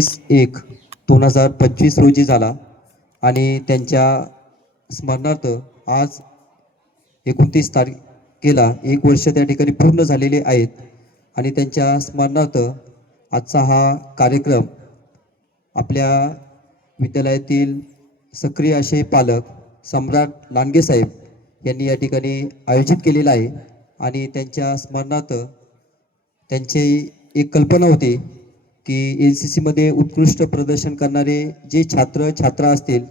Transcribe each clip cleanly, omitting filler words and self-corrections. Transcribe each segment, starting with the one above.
1/2025 रोजी झाला आणि त्यांच्या स्मरणार्थ आज 29 तारखेला 1 वर्ष त्या ठिकाणी पूर्ण झालेले आहेत आणि त्यांच्या स्मरणार्थ आजचा हा कार्यक्रम आपल्या विद्यालयातील सक्रिय असे पालक सम्राट लांडगे साहेब यांनी या ठिकाणी आयोजित केलेला आहे आणि त्यांच्या स्मरणार्थ त्यांची एक कल्पना होती की NCC मध्ये उत्कृष्ट प्रदर्शन करणारे जे छात्रा असतील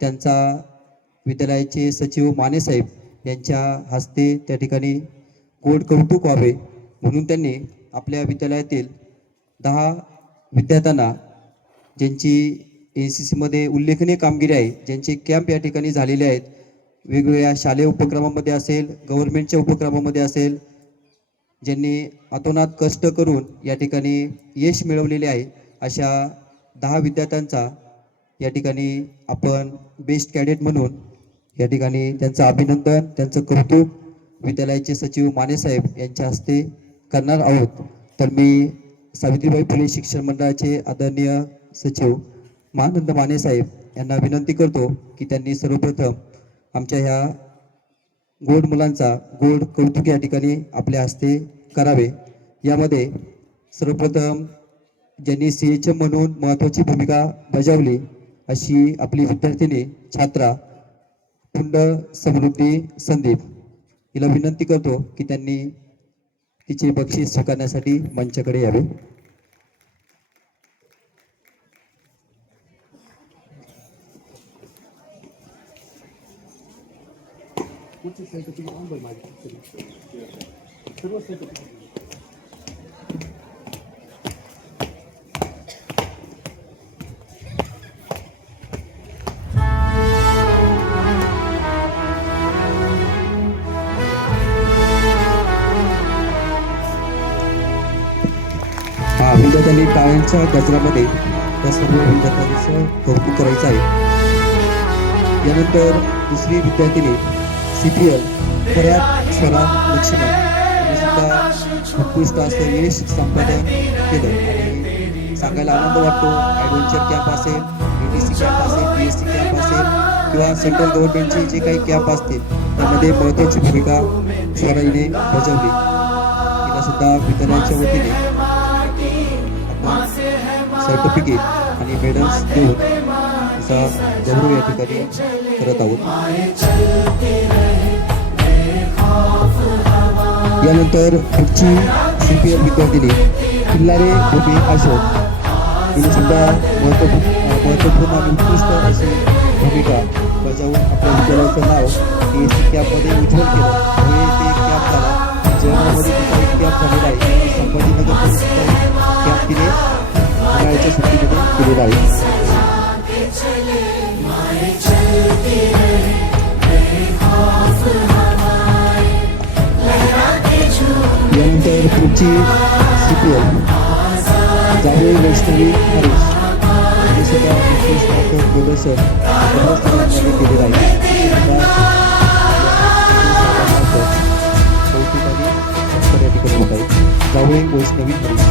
त्यांचा विद्यालयाचे सचिव माने साहेब यांच्या हस्ते त्या ठिकाणी गोड कौतुक व्हावे म्हणून त्यांनी आपल्या विद्यालयातील 10 विद्यार्थ्यांना ज्यांची NCC मध्ये उल्लेखनीय कामगिरी आहे, ज्यांचे कॅम्प या ठिकाणी झालेले आहेत, वेगवेगळ्या शालेय उपक्रमामध्ये असेल, गव्हर्नमेंटच्या उपक्रमामध्ये असेल, ज्यांनी अतोनात कष्ट करून या ठिकाणी यश मिळवलेले आहे, अशा 10 विद्यार्थ्यांचा या ठिकाणी आपण बेस्ट कॅडेट म्हणून या ठिकाणी त्यांचं अभिनंदन, त्यांचं कौतुक विद्यालयाचे सचिव माने साहेब यांच्या हस्ते करणार आहोत. तर मी सावित्रीबाई फुले शिक्षण मंडळाचे आदरणीय सचिव महानंद माने साहेब यांना विनंती करतो की त्यांनी सर्वप्रथम आमच्या ह्या गोड मुलांचा गोड कौतुक या ठिकाणी आपल्या हस्ते करावे. यामध्ये सर्वप्रथम ज्यांनी CHM म्हणून महत्त्वाची भूमिका बजावली अशी आपली विद्यार्थिनी छात्रा पुंड समृद्धी संदीप हिला विनंती करतो की त्यांनी तिचे बक्षीस स्वीकारण्यासाठी मंचाकडे यावे. विद्यार्थ्यांनी टाळ्यांच्या गजरामध्ये त्या सर्व विद्यार्थ्यांचं कौतुक करायचं आहे. यानंतर दुसरी विद्यार्थिनी CPL खऱ्यात स्वरा लक्ष्मण यांनी सुद्धा उत्कृष्ट असं यश संपादन केलं आणि सांगायला आनंद वाटतो. ॲडव्हेंचर कॅम्प असेल, ATC कॅम्प असेल, PSC कॅम्प असेल किंवा सेंट्रल गव्हर्नमेंटचे जे काही कॅम्प असतील त्यामध्ये महत्त्वाची भूमिका स्वरा हिने बजावली. तिला सुद्धा विद्यालयाच्या वतीने सर्टिफिकेट आणि मेडल्स देऊन तिचा गौरव या ठिकाणी करत आहोत. यानंतर पुढची CPL विद्यार्थिनी किल्लारे भूमी अशोक हिने सुद्धा महत्त्वपूर्ण आणि उत्कृष्ट अशी भूमिका बजावून आपल्या विद्यालयाचं नाव PSC कॅम्पमध्ये उज्ज्वल केलं. हे ते कॅम्प झाला जळगावमध्ये तिचा एक कॅम्प झालेला आहे. संभाजीनगर कॅम्प तिने उन्हाळ्याच्या सुट्टीमध्ये केलेला आहे. यानंतर पुढची CPL जावळी वैष्णवी हरीश यांनी सुद्धा उत्कृष्ट प्रदर्शन केलेलं आहे. कौतुक आणि या ठिकाणी होत आहे. जावळी वैष्णवी हरीश.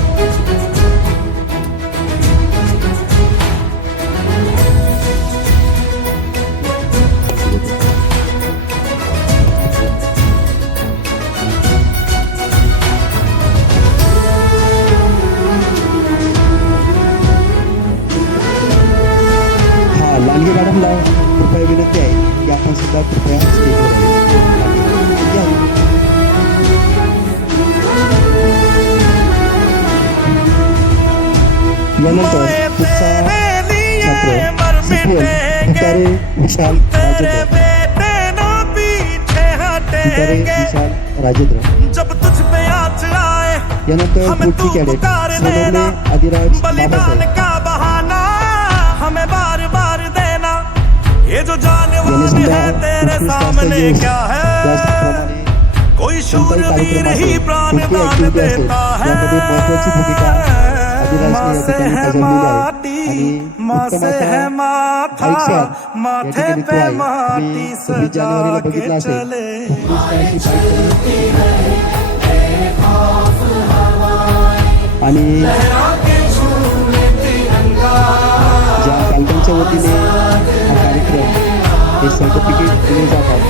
लांडगे मॅडमला कृपया विनंती आहे की आपण सुद्धा कृपया स्टेजवर यानंतर पुढचा छात्र CPL विशाल राजेंद्र. यानंतर पुढची कॅडेट सोनवणे आदिराज बाबासाहेब. हमें बार बार देना ये जो जाने वाले हैं तेरे सामने क्या है, कोई शूरवीर ही प्राण दान देता है. माँ से है माटी, माँ से है माथा, माथे पे माटी सजा के चले. आणि केले जातात.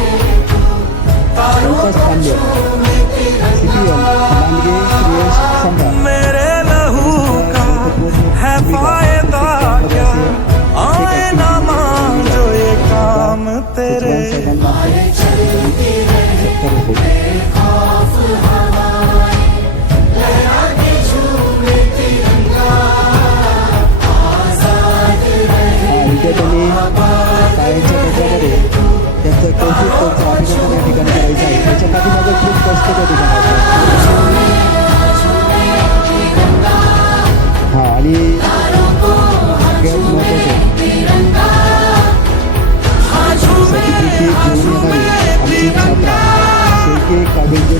त्यांचा स्थान्य CPL लांडगे श्रेयस सम्राट मेरे लहू का है फायदा क्या, आए ना मांझो ये काम तेरे. विद्यार्थ्यांनी शाळेच्या त्याच्यामध्ये त्यांचं कौतुक त्यांचं अभिनंदन या ठिकाणी करायचं आहे. त्याच्या पाठीमागे खूप कष्ट त्या ठिकाणी असतात. हा आणि सगळ्यात महत्त्वाचं सर्टिफिकेट घेऊन येणारी आमची छात्रा शेळके कावेंजली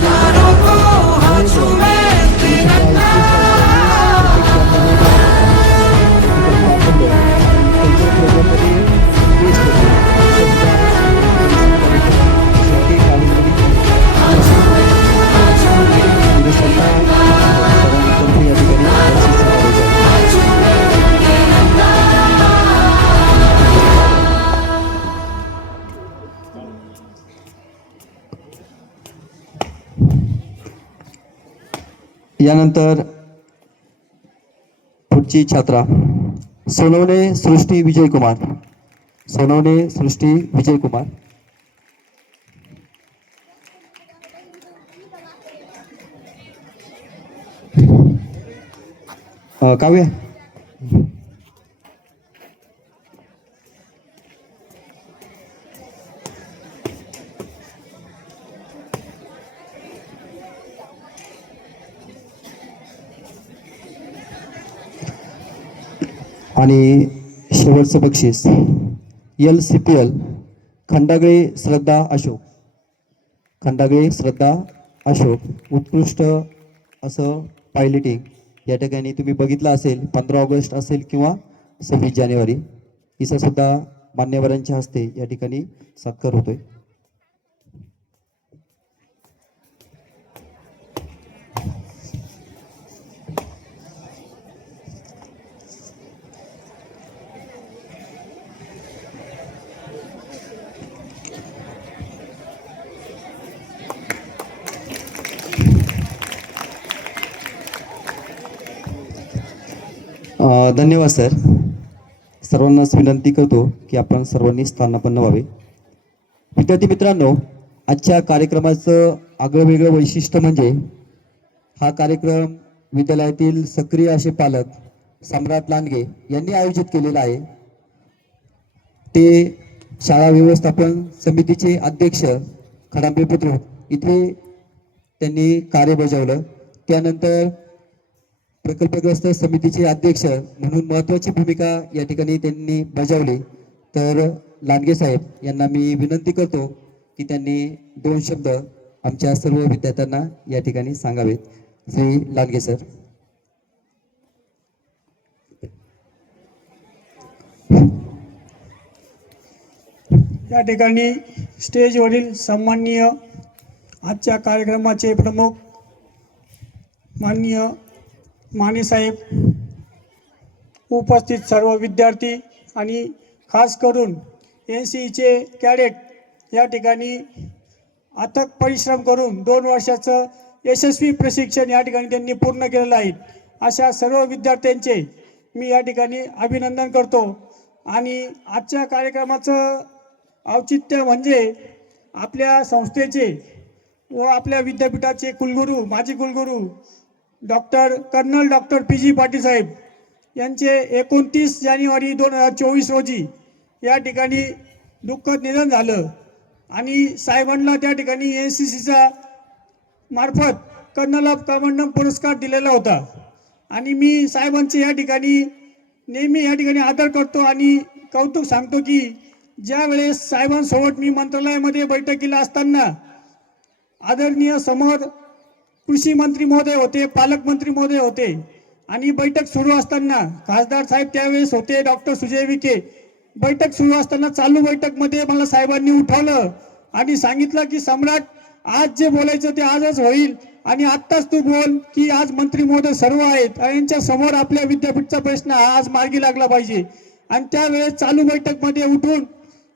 यानंतर पुढची छात्रा सोनवणे सृष्टी विजयकुमार. सोनवणे सृष्टी विजयकुमार. काव्य आणि शेवटचं बक्षीस LCPL खंडागळे श्रद्धा अशोक. खंडागळे श्रद्धा अशोक उत्कृष्ट असं पायलटिंग या ठिकाणी तुम्ही बघितलं असेल. 15 ऑगस्ट असेल किंवा 26 जानेवारी हिचा सुद्धा मान्यवरांच्या हस्ते या ठिकाणी सत्कार होतोय. धन्यवाद सर. सर्वांनाच विनंती करतो की आपण सर्वांनी स्थानापन्न व्हावे. विद्यार्थी मित्रांनो, आजच्या कार्यक्रमाचं आगळंवेगळं वैशिष्ट्य म्हणजे हा कार्यक्रम विद्यालयातील सक्रिय असे पालक सम्राट लांडगे यांनी आयोजित केलेला आहे. ते शाळा व्यवस्थापन समितीचे अध्यक्ष खडांबे बुद्रुक इथे त्यांनी कार्य बजावलं. त्यानंतर प्रकल्पग्रस्त समितीचे अध्यक्ष म्हणून महत्त्वाची भूमिका या ठिकाणी त्यांनी बजावली. तर लांडगे साहेब यांना मी विनंती करतो की त्यांनी 2 शब्द आमच्या सर्व विद्यार्थ्यांना या ठिकाणी सांगावेत. श्री लांडगे सर. या ठिकाणी स्टेजवरील सन्माननीय आजच्या कार्यक्रमाचे प्रमुख माननीय मानेसाहेब, उपस्थित सर्व विद्यार्थी आणि खास करून NCEचे कॅडेट या ठिकाणी अथक परिश्रम करून 2 वर्षाचं यशस्वी प्रशिक्षण या ठिकाणी त्यांनी पूर्ण केलेलं आहे. अशा सर्व विद्यार्थ्यांचे मी या ठिकाणी अभिनंदन करतो. आणि आजच्या कार्यक्रमाचं औचित्य म्हणजे आपल्या संस्थेचे व आपल्या विद्यापीठाचे कुलगुरू, माजी कुलगुरू कर्नल डॉक्टर PG पाटील साहेब यांचे 29 जानेवारी 2024 रोजी या ठिकाणी दुःखद निधन झालं. आणि साहेबांना त्या ठिकाणी NCCचा मार्फत कर्नल ऑफ कमांडर पुरस्कार दिलेला होता. आणि मी साहेबांचे या ठिकाणी नेहमी या ठिकाणी आदर करतो आणि कौतुक सांगतो की ज्या वेळेस साहेबांसोबत मी मंत्रालयामध्ये बैठकीला असताना आदरणीय समोर कृषी मंत्री महोदय होते, पालकमंत्री महोदय होते आणि बैठक सुरू असताना खासदार साहेब त्यावेळेस होते, डॉक्टर सुजय विखे. बैठक सुरू असताना चालू बैठकमध्ये मला साहेबांनी उठवलं आणि सांगितलं की सम्राट, आज जे बोलायचं ते आजच होईल आणि आत्ताच तू बोल की आज मंत्री महोदय सर्व आहेत आणि यांच्या समोर आपल्या विद्यापीठाचा प्रश्न आज मार्गी लागला पाहिजे. आणि त्यावेळेस चालू बैठकमध्ये उठून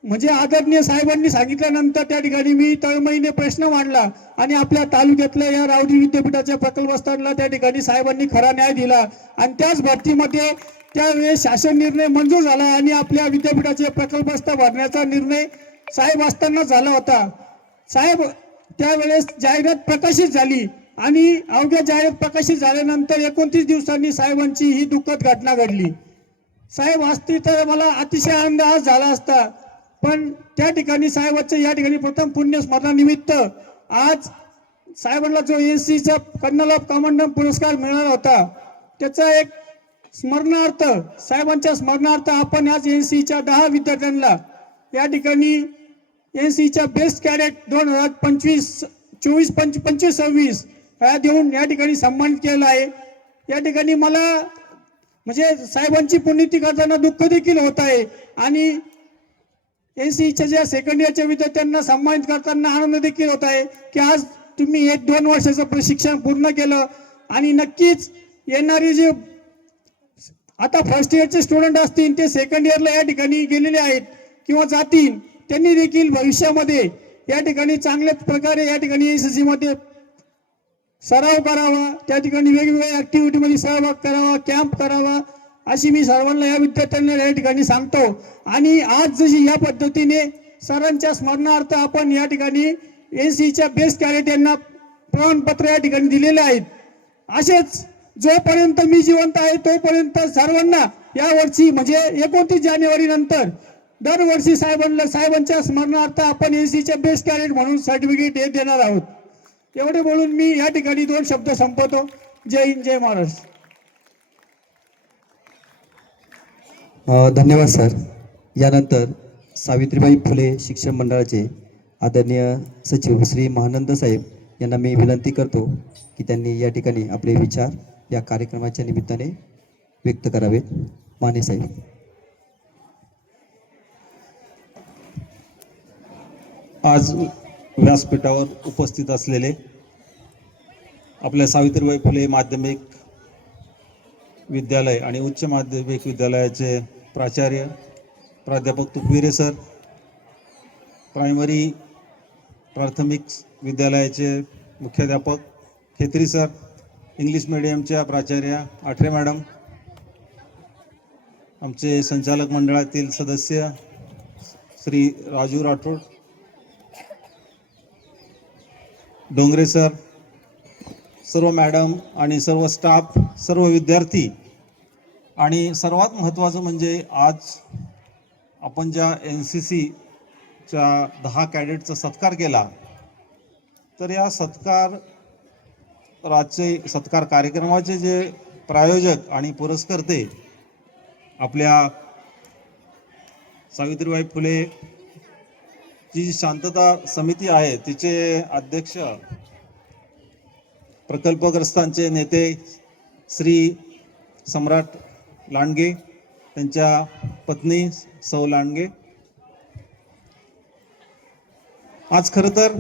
म्हणजे आदरणीय साहेबांनी सांगितल्यानंतर त्या ठिकाणी मी तळमळीने प्रश्न मांडला आणि आपल्या तालुक्यातल्या या राऊरी विद्यापीठाच्या प्रकल्पस्थानला त्या ठिकाणी साहेबांनी खरा न्याय दिला आणि त्याच भरतीमध्ये त्यावेळेस शासन निर्णय मंजूर झाला आणि आपल्या विद्यापीठाचे प्रकल्पस्थ भरण्याचा निर्णय साहेब असताना झाला होता. साहेब त्यावेळेस जाहिरात प्रकाशित झाली आणि अवघ्या जाहिरात प्रकाशित झाल्यानंतर 29 दिवसांनी साहेबांची ही दुःखद घटना घडली. साहेब असती तर मला अतिशय आनंद आज झाला असता, पण त्या ठिकाणी साहेबांचं या ठिकाणी प्रथम पुण्यस्मरणानिमित्त आज साहेबांना जो NCचा कर्नल ऑफ कमांडर पुरस्कार मिळाला होता त्याचा एक स्मरणार्थ साहेबांच्या स्मरणार्थ आपण आज NCच्या 10 विद्यार्थ्यांना या ठिकाणी NCच्या बेस्ट कॅडेट 2025-26 या देऊन या ठिकाणी सन्मानित केलं आहे. या ठिकाणी मला म्हणजे साहेबांची पुण्यतिथी करताना दुःख देखील होत आहे आणि NCच्या ज्या सेकंड इयरच्या विद्यार्थ्यांना सन्मानित करताना आनंद देखील होत आहे की आज तुम्ही 1-2 वर्षाचं प्रशिक्षण पूर्ण केलं आणि नक्कीच येणारी जे आता फर्स्ट इयरचे स्टुडंट असतील ते सेकंड इयरला या ठिकाणी गेलेले आहेत किंवा जातील, त्यांनी देखील भविष्यामध्ये या ठिकाणी चांगल्या प्रकारे या ठिकाणी NCC मध्ये सराव करावा, त्या ठिकाणी वेगवेगळ्या ऍक्टिव्हिटीमध्ये सहभाग करावा, कॅम्प करावा अशी मी सर्वांना या विद्यार्थ्यांना या ठिकाणी सांगतो. आणि आज जशी या पद्धतीने सरांच्या स्मरणार्थ आपण या ठिकाणी NCच्या बेस्ट कॅडेट यांना प्रमाणपत्र या ठिकाणी दिलेले आहेत. असेच जोपर्यंत मी जिवंत आहे तोपर्यंत सर्वांना या वर्षी म्हणजे 29 जानेवारी नंतर दरवर्षी साहेबांच्या स्मरणार्थ आपण NCच्या बेस्ट कॅडेट म्हणून सर्टिफिकेट हे देणार आहोत. एवढे बोलून मी या ठिकाणी 2 शब्द संपवतो. जय हिंद, जय महाराष्ट्र. धन्यवाद सर. यानंतर सावित्रीबाई फुले शिक्षण मंडळाचे आदरणीय सचिव श्री महानंद साहेब यांना मी विनंती करतो की त्यांनी या ठिकाणी आपले विचार या कार्यक्रमाच्या निमित्ताने व्यक्त करावेत. माने साहेब. आज व्यासपीठावर उपस्थित असलेले आपल्या सावित्रीबाई फुले माध्यमिक विद्यालय आणि उच्च माध्यमिक विद्यालयाचे प्राचार्य प्राध्यापक तुकविरे सर, प्राथमिक विद्यालयाचे मुख्याध्यापक खेत्री सर, इंग्लिश मीडियमच्या प्राचार्या आठरे मॅडम, आमचे संचालक मंडळातील सदस्य श्री राजू राठोड, डोंगरे सर, सर्व मॅडम आणि सर्व स्टाफ, सर्व विद्यार्थी आणि सर्वात महत्त्वाचं म्हणजे आज आपण ज्या NCCच्या 10 कॅडेटचा सत्कार केला, तर या सत्कार कार्यक्रमाचे जे प्रायोजक आणि पुरस्कर्ते आपल्या सावित्रीबाई फुले जी शांतता समिती आहे तिचे अध्यक्ष प्रकल्पग्रस्तांचे नेते श्री सम्राट लांडगे, त्यांच्या पत्नी सौ लांडगे. आज खरं तर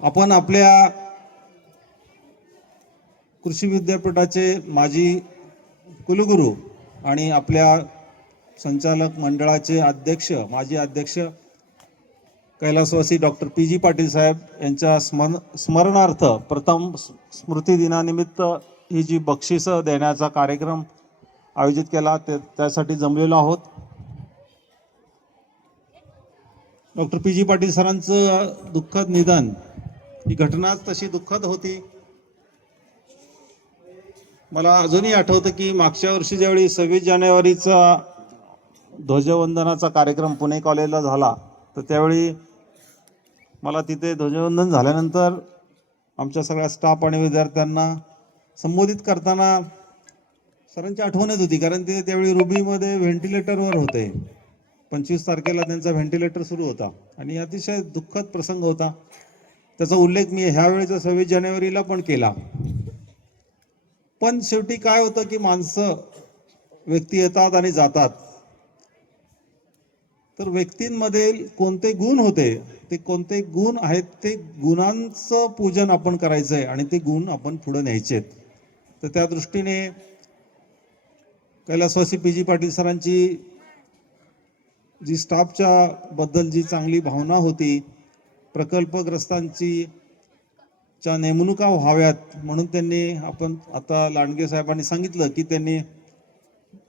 आपण आपल्या कृषी विद्यापीठाचे माजी कुलगुरू आणि आपल्या संचालक मंडळाचे माजी अध्यक्ष कैलासवासी डॉक्टर PG पाटील साहेब यांच्या स्मरणार्थ प्रथम स्मृती दिनानिमित्त ही जी बक्षिसं देण्याचा कार्यक्रम आयोजित केला त्यासाठी जमलेलो आहोत. डॉक्टर PG पाटील सरांचं दुःखद निधन, ही घटनाच तशी दुःखद होती. मला अजूनही आठवतं की मागच्या वर्षी ज्यावेळी 26 जानेवारीचा ध्वजवंदनाचा कार्यक्रम पुणे कॉलेजला झाला, तर त्यावेळी मला तिथे ध्वजवंदन झाल्यानंतर आमच्या सगळ्या स्टाफ आणि विद्यार्थ्यांना संबोधित करताना सरांची आठवण येत होती, कारण ते त्यावेळी रुबीमध्ये व्हेंटिलेटरवर होते. 25 तारखेला त्यांचा व्हेंटिलेटर सुरू होता आणि अतिशय दुःखद प्रसंग होता. त्याचा उल्लेख मी ह्या वेळेचा 26 जानेवारीला पण केला. पण शेवटी काय होतं की व्यक्ती येतात आणि जातात, तर व्यक्तींमध्ये कोणते गुण होते, ते कोणते गुण आहेत, ते गुणांचं पूजन आपण करायचं आहे आणि ते गुण आपण पुढे न्यायचे आहेत. तर त्या दृष्टीने कैलासवासी PG पाटील सरांची जी स्टाफच्या बद्दल जी चांगली भावना होती, प्रकल्पग्रस्तांची च्या नेमणुका व्हाव्यात म्हणून त्यांनी, आपण आता लांडगे साहेबांनी सांगितलं की त्यांनी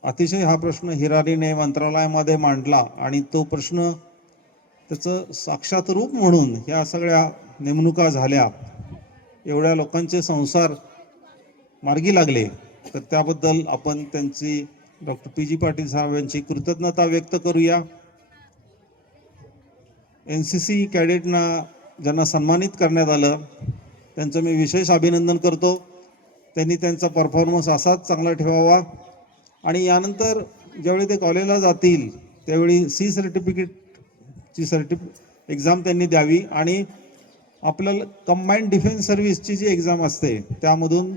अतिशय हा प्रश्न हिरारीने मंत्रालयामध्ये मांडला आणि तो प्रश्न त्याचं साक्षात रूप म्हणून ह्या सगळ्या नेमणुका झाल्या, एवढ्या लोकांचे संसार मार्गी लागले. तर त्याबद्दल आपण त्यांची, डॉक्टर पी.जी. पाटील साहेब यांची कृतज्ञता व्यक्त करूया. NCC कॅडेटना ज्यांना सन्मानित करण्यात आलं त्यांचं मी विशेष अभिनंदन करतो. त्यांनी त्यांचा परफॉर्मन्स असाच चांगला ठेवावा आणि यानंतर ज्यावेळी ते कॉलेजला जातील त्यावेळी C सर्टिफिकेटची एक्झाम त्यांनी द्यावी आणि आपल्याला कंबाईंड डिफेन्स सर्व्हिसची जी एक्झाम असते त्यामधून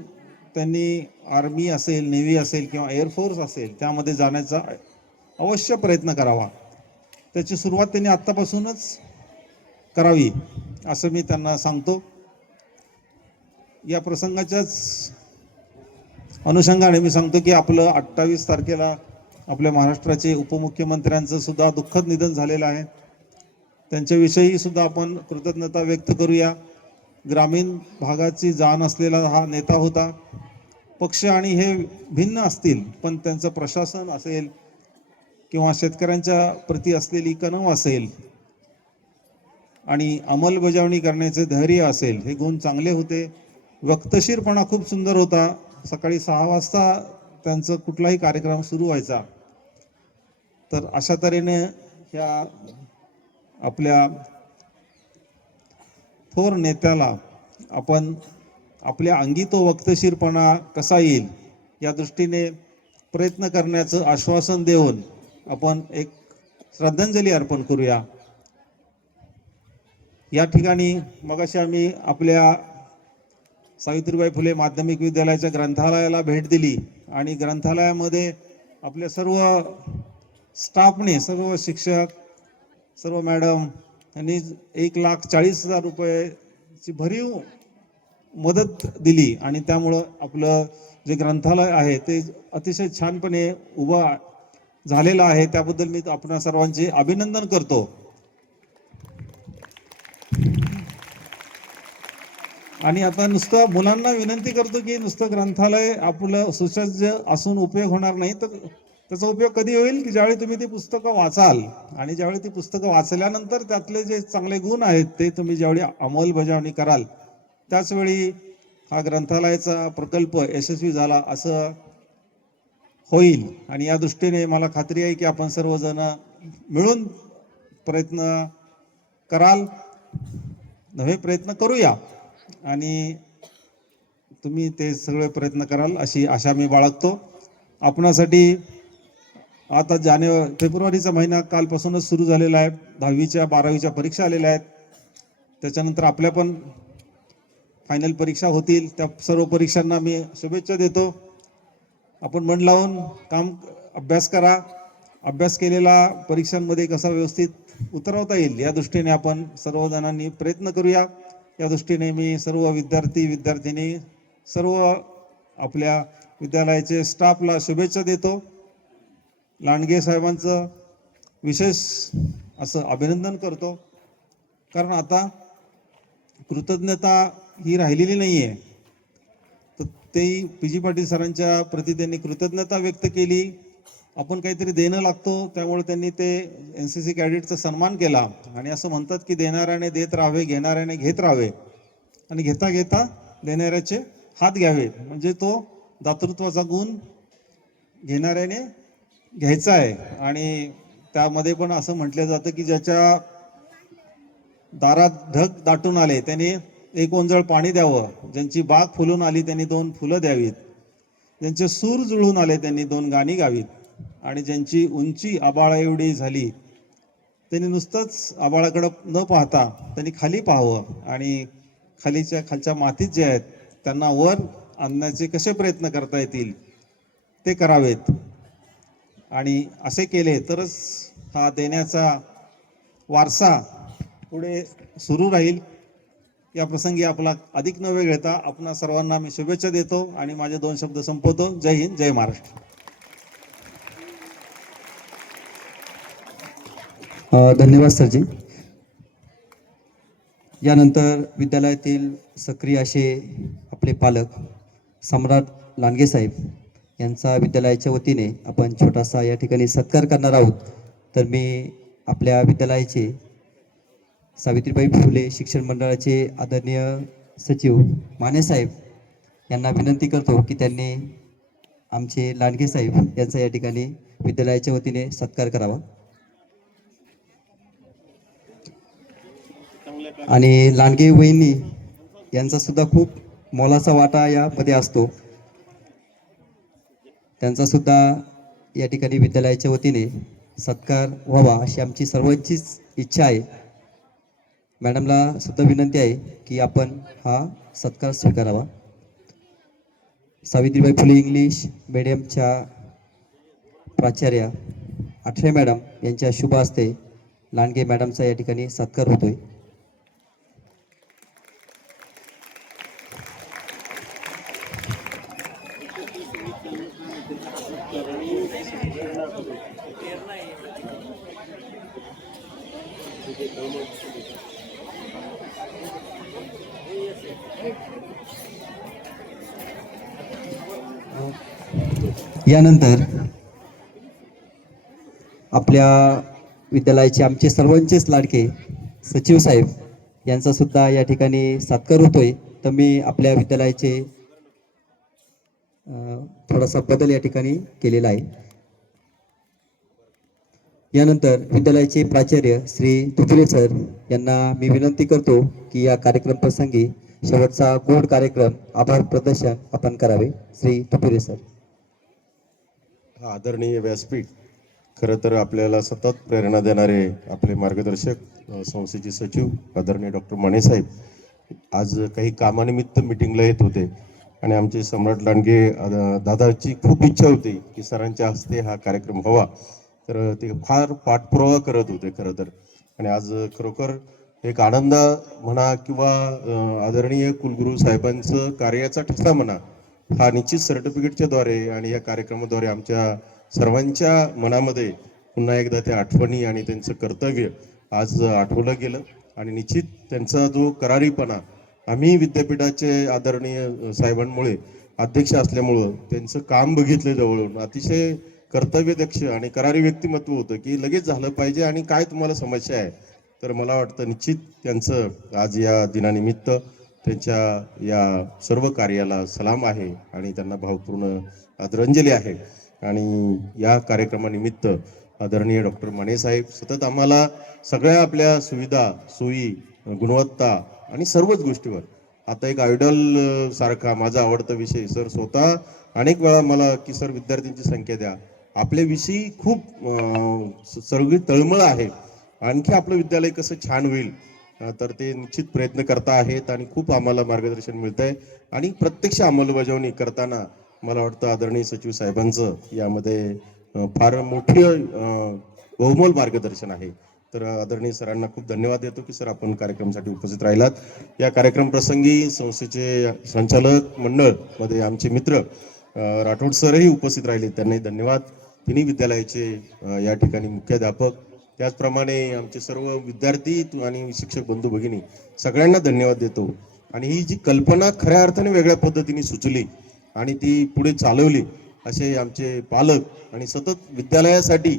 त्यांनी आर्मी असेल, नेव्ही असेल किंवा एअरफोर्स असेल त्यामध्ये जाण्याचा अवश्य प्रयत्न करावा. त्याची सुरुवात त्यांनी आत्तापासूनच करावी असं मी त्यांना सांगतो. या प्रसंगाच्याच अनुषंगाने मी सांगतो की आपलं 28 तारखेला आपल्या महाराष्ट्राचे उपमुख्यमंत्र्यांचं सुद्धा दुःखद निधन झालेलं आहे. त्यांच्याविषयी सुद्धा आपण कृतज्ञता व्यक्त करूया. ग्रामीण भागाची जाण असलेला हा नेता होता. पक्ष आणि हे भिन्न असतील पण त्यांचं प्रशासन असेल किंवा शेतकऱ्यांच्या प्रती असलेली कणव असेल आणि अंमलबजावणी करण्याचे धैर्य असेल, हे गुण चांगले होते. वक्तशीरपणा खूप सुंदर होता. सकाळी 6 वाजता त्यांचं कुठलाही कार्यक्रम सुरू व्हायचा. तर अशा तऱ्हेने ह्या आपल्या थोर नेत्याला आपण आपल्या अंगी तो वक्तशीरपणा कसा येईल या दृष्टीने प्रयत्न करण्याचं आश्वासन देऊन आपण एक श्रद्धांजली अर्पण करूया. या ठिकाणी मगाशी आम्ही आपल्या सावित्रीबाई फुले माध्यमिक विद्यालयाच्या ग्रंथालयाला भेट दिली आणि ग्रंथालयामध्ये आपल्या सर्व स्टाफने, सर्व शिक्षक, सर्व मॅडम यांनी 1,40,000 रुपयाची भरीव मदत दिली आणि त्यामुळं आपलं जे ग्रंथालय आहे ते अतिशय छानपणे उभं झालेलं आहे. त्याबद्दल मी आपणा सर्वांचे अभिनंदन करतो. आणि आता नुसतं मुलांना विनंती करतो की नुसतं ग्रंथालय आपलं सुसज्ज असून उपयोग होणार नाही, तर त्याचा उपयोग कधी होईल की ज्यावेळी तुम्ही ती पुस्तकं वाचाल आणि ज्यावेळी ती पुस्तकं वाचल्यानंतर त्यातले जे चांगले गुण आहेत ते तुम्ही ज्यावेळी अंमलबजावणी कराल त्याचवेळी हा ग्रंथालयाचा प्रकल्प यशस्वी झाला असं होईल. आणि या दृष्टीने मला खात्री आहे की आपण सर्वजण मिळून प्रयत्न कराल, नवे प्रयत्न करूया आणि तुम्ही ते सगळे प्रयत्न कराल अशी आशा मी बाळगतो. आपणासाठी आता फेब्रुवारीचा महिना कालपासूनच सुरू झालेला आहे. 10वीच्या 12वीच्या परीक्षा आलेल्या आहेत. त्याच्यानंतर आपल्या पण फायनल परीक्षा होतील. त्या सर्व परीक्षांना मी शुभेच्छा देतो. आपण मन लावून अभ्यास करा. अभ्यास केलेला परीक्षांमध्ये कसा व्यवस्थित उतरवता येईल या दृष्टीने आपण सर्वजणांनी प्रयत्न करूया. या दृष्टीने मी सर्व विद्यार्थी विद्यार्थिनी, सर्व आपल्या विद्यालयाचे स्टाफला शुभेच्छा देतो. लांडगे साहेबांचं विशेष असं अभिनंदन करतो, कारण आता कृतज्ञता ही राहिलेली नाही आहे. तर ते पी.जी. पाटील सरांच्या प्रती त्यांनी कृतज्ञता व्यक्त केली. आपण काहीतरी देणं लागतो, त्यामुळे त्यांनी ते NCC कॅडेटचा सन्मान केला. आणि असं म्हणतात की देणाऱ्याने देत राहावे, घेणाऱ्याने घेत राहावे आणि घेता घेता देणाऱ्याचे हात घ्यावे. म्हणजे तो दातृत्वाचा गुण घेणाऱ्याने घ्यायचा आहे. आणि त्यामध्ये पण असं म्हटलं जातं की ज्याच्या दारात ढग दाटून आले त्याने 1 ओंजळ पाणी द्यावं, ज्यांची बाग फुलून आली त्यांनी 2 फुलं द्यावीत, ज्यांचे सूर जुळून आले त्यांनी 2 गाणी गावीत, आणि ज्यांची उंची आबाळा एवढी झाली त्यांनी नुसतंच आबाळाकडे न पाहता त्यांनी खाली पाहावं आणि खालच्या मातीत जे आहेत त्यांना वर आणण्याचे कसे प्रयत्न करता येतील ते करावेत. आणि असे केले तरच हा देण्याचा वारसा पुढे सुरू राहील. या प्रसंगी आपला अधिक न वेळ घेता आपणा सर्वांना मी शुभेच्छा देतो आणि माझे 2 शब्द संपवतो. जय हिंद, जय महाराष्ट्र. धन्यवाद सरजी. यानंतर विद्यालयातील सक्रिय असे आपले पालक सम्राट लांडगे साहेब यांचा विद्यालयाच्या वतीने आपण छोटासा या ठिकाणी सत्कार करणार आहोत. तर मी आपल्या विद्यालयाचे सावित्रीबाई फुले शिक्षण मंडळाचे आदरणीय सचिव माने साहेब यांना विनंती करतो की त्यांनी आमचे लांडगे साहेब यांचा या ठिकाणी विद्यालयाच्या वतीने सत्कार करावा. आणि लांडगे वहिनी यांचा सुद्धा खूप मोलाचा वाटा यामध्ये असतो. त्यांचा सुद्धा या ठिकाणी विद्यालयाच्या वतीने सत्कार व्हावा अशी आमची सर्वांचीच इच्छा आहे. मॅडमला सुद्धा विनंती आहे की आपण हा सत्कार स्वीकारावा. सावित्रीबाई फुले इंग्लिश मीडियमच्या प्राचार्या आठरे मॅडम यांच्या शुभ हस्ते लांडगे मॅडमचा या ठिकाणी सत्कार होतोय. यानंतर आपल्या विद्यालयाचे आमचे सर्वांचेच लाडके सचिव साहेब यांचा सुद्धा या ठिकाणी सत्कार होतोय. तर मी आपल्या विद्यालयाचे थोडासा बदल या ठिकाणी केलेला आहे. यानंतर विद्यालयाचे प्राचार्य श्री तुपरे सर यांना मी विनंती करतो की या कार्यक्रम प्रसंगी शेवटचा गोड कार्यक्रम आभार प्रदर्शन आपण करावे. श्री तुपरे सर. हा आदरणीय व्यासपीठ खरं तर आपल्याला सतत प्रेरणा देणारे आपले मार्गदर्शक संस्थेचे सचिव आदरणीय डॉक्टर माने साहेब आज काही कामानिमित्त मिटिंगला येत होते आणि आमचे सम्राट लांडगे दादाची खूप इच्छा होती की सरांच्या हस्ते हा कार्यक्रम व्हावा. तर ते फार पाठपुरावा करत होते खरं तर. आणि आज खरोखर एक आनंद म्हणा किंवा आदरणीय कुलगुरू साहेबांचं कार्याचा ठसा म्हणा हा निश्चित सर्टिफिकेटच्या द्वारे आणि या कार्यक्रमाद्वारे आमच्या सर्वांच्या मनामध्ये पुन्हा एकदा त्या आठवणी आणि त्यांचं कर्तव्य आज आठवलं गेलं. आणि निश्चित त्यांचा जो करारीपणा आम्ही विद्यापीठाचे आदरणीय साहेबांमुळे अध्यक्ष असल्यामुळं त्यांचं काम बघितलं जवळून अतिशय कर्तव्यदक्ष आणि करारी व्यक्तिमत्व होतं की लगेच झालं पाहिजे आणि काय तुम्हाला समस्या आहे. तर मला वाटतं निश्चित त्यांचं आज या दिनानिमित्त त्यांच्या या सर्व कार्याला सलाम आहे आणि त्यांना भावपूर्ण आदरांजली आहे. आणि या कार्यक्रमानिमित्त आदरणीय डॉक्टर माने साहेब सतत आम्हाला सगळ्या आपल्या सुविधा सोयी गुणवत्ता आणि सर्वच गोष्टीवर आता एक आयडॉल सारखा माझा आवडता विषय सर स्वतः अनेक वेळा मला की सर विद्यार्थ्यांची संख्या द्या आपल्याविषयी खूप सगळी तळमळ आहे आणखी आपलं विद्यालय कसं छान होईल. तर ते निश्चित प्रयत्न करता आहेत आणि खूप आम्हाला मार्गदर्शन मिळत आहे. आणि प्रत्यक्ष अंमलबजावणी करताना मला वाटतं आदरणीय सचिव साहेबांचं यामध्ये फार मोठी बहुमोल मार्गदर्शन आहे. तर आदरणीय सरांना खूप धन्यवाद देतो की सर आपण कार्यक्रमासाठी उपस्थित राहिलात. या कार्यक्रम प्रसंगी संस्थेचे संचालक मंडळ मध्ये आमचे मित्र राठोड सरही उपस्थित राहिले त्यांनाही धन्यवाद. तिन्ही विद्यालयाचे या ठिकाणी मुख्याध्यापक त्याचप्रमाणे आमचे सर्व विद्यार्थी आणि शिक्षक बंधू भगिनी सगळ्यांना धन्यवाद देतो. आणि ही जी कल्पना खऱ्या अर्थाने वेगळ्या पद्धतीने सुचली आणि ती पुढे चालवली असे आमचे पालक आणि सतत विद्यालयासाठी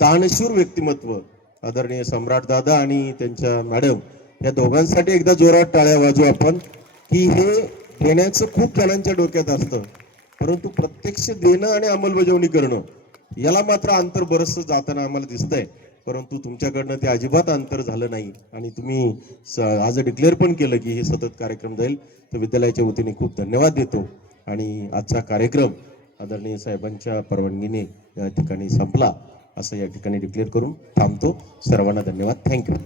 दानशूर व्यक्तिमत्व आदरणीय सम्राट दादा आणि त्यांच्या मॅडम या दोघांसाठी एकदा जोरात टाळ्या वाजवू आपण की हे देण्याचं खूप जणांच्या डोक्यात असतं परंतु प्रत्यक्ष देणं आणि अंमलबजावणी करणं याला मात्र अंतर बरंचसं जाताना आम्हाला दिसतंय. परंतु तुमच्याकडनं ते अजिबात अंतर झालं नाही आणि तुम्ही आज डिक्लेअर पण केलं की हे सतत कार्यक्रम जाईल. तर विद्यालयाच्या वतीने खूप धन्यवाद देतो. आणि आजचा कार्यक्रम आदरणीय साहेबांच्या परवानगीने या ठिकाणी संपला असं या ठिकाणी डिक्लेअर करून थांबतो. सर्वांना धन्यवाद. थँक्यू.